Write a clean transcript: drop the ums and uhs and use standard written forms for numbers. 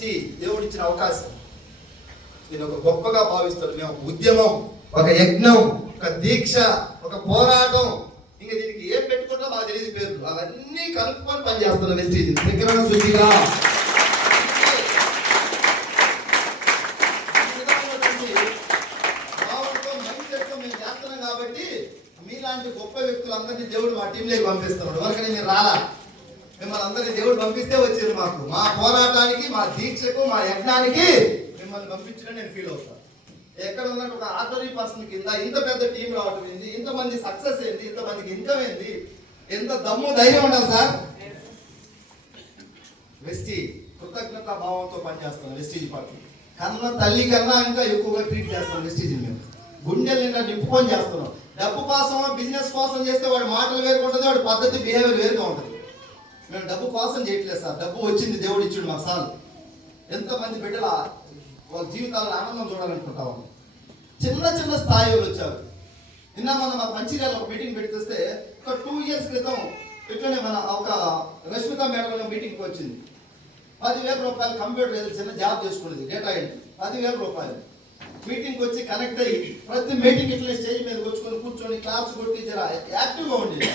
ST దేవుడు ఇచ్చిన అవకాశం నేను ఒక గొప్పగా భావిస్తాను. మేము ఒక ఉద్యమం, ఒక యజ్ఞం, ఒక దీక్ష, ఒక పోరాటం, ఇంకా దీనికి ఏం పెట్టుకుంటా మాకు తెలియదు పేర్లు, అవన్నీ కలుపుకొని పనిచేస్తున్నాం వెస్టీజ్ దగ్గర శుద్ధిగా. మేము చేస్తున్నాం కాబట్టి మీలాంటి గొప్ప వ్యక్తులందరినీ దేవుడు మా టీంలోకి పంపిస్తున్నాడు. ఎవరికైనా మీరు రాలా, మిమ్మల్ని అందరినీ దేవుడు పంపిస్తే వచ్చారు. మాకు మా పోరాటానికి, మా దీక్షకు, మా యజ్ఞానికి మిమ్మల్ని పంపించడం నేను ఫీల్ అవుతాను. ఎక్కడ ఉన్నట్టు ఒక ఆర్డరీ పర్సన్ కింద ఇంత పెద్ద టీం రావడం ఏంది, ఇంతమంది సక్సెస్ ఏంది, ఇంతమందికి ఇన్కమ్ ఏంది, ఎంత దమ్ము ధైర్యం ఉండాలి సార్. వెస్టీ కృతజ్ఞతా భావంతో పనిచేస్తాం. వెస్టీజ్ పార్టీ కన్నా తల్లి కన్నా ఇంకా ఎక్కువగా ట్రీట్ చేస్తాం. వెస్టీజ్ మేము గుండెలు నిండా నింపుకొని చేస్తున్నాం. డబ్బు కోసం, బిజినెస్ కోసం చేస్తే వాడి మాటలు వేరుగా ఉంటుంది, వాడి పద్ధతి, బిహేవియర్ వేరుగా ఉంటుంది. మేము డబ్బు కోసం చేయట్లేదు సార్. డబ్బు వచ్చింది, దేవుడు ఇచ్చాడు మాకు సార్. ఎంతమంది బిడ్డల వాళ్ళ జీవితాలను ఆనందం చూడాలనుకుంటాము. చిన్న చిన్న స్థాయిలో వచ్చారు. నిన్న మనం మా మంచిర్యాల ఒక మీటింగ్ పెడితే ఒక 2 years క్రితం ఇట్లనే మన ఒక రష్మిక మేడం మీటింగ్కి వచ్చింది. 10,000 రూపాయలు కంప్యూటర్ ఏదో చిన్న జాబ్ చేసుకునేది, డేటా ఎంట్రీ, 10,000 రూపాయలు. మీటింగ్కి వచ్చి కనెక్ట్ అయ్యి ప్రతి మీటింగ్ ఇట్లా స్టేజ్ మీద వచ్చుకొని కూర్చొని క్లాస్ కొట్టి జర యాక్టివ్గా ఉండేది.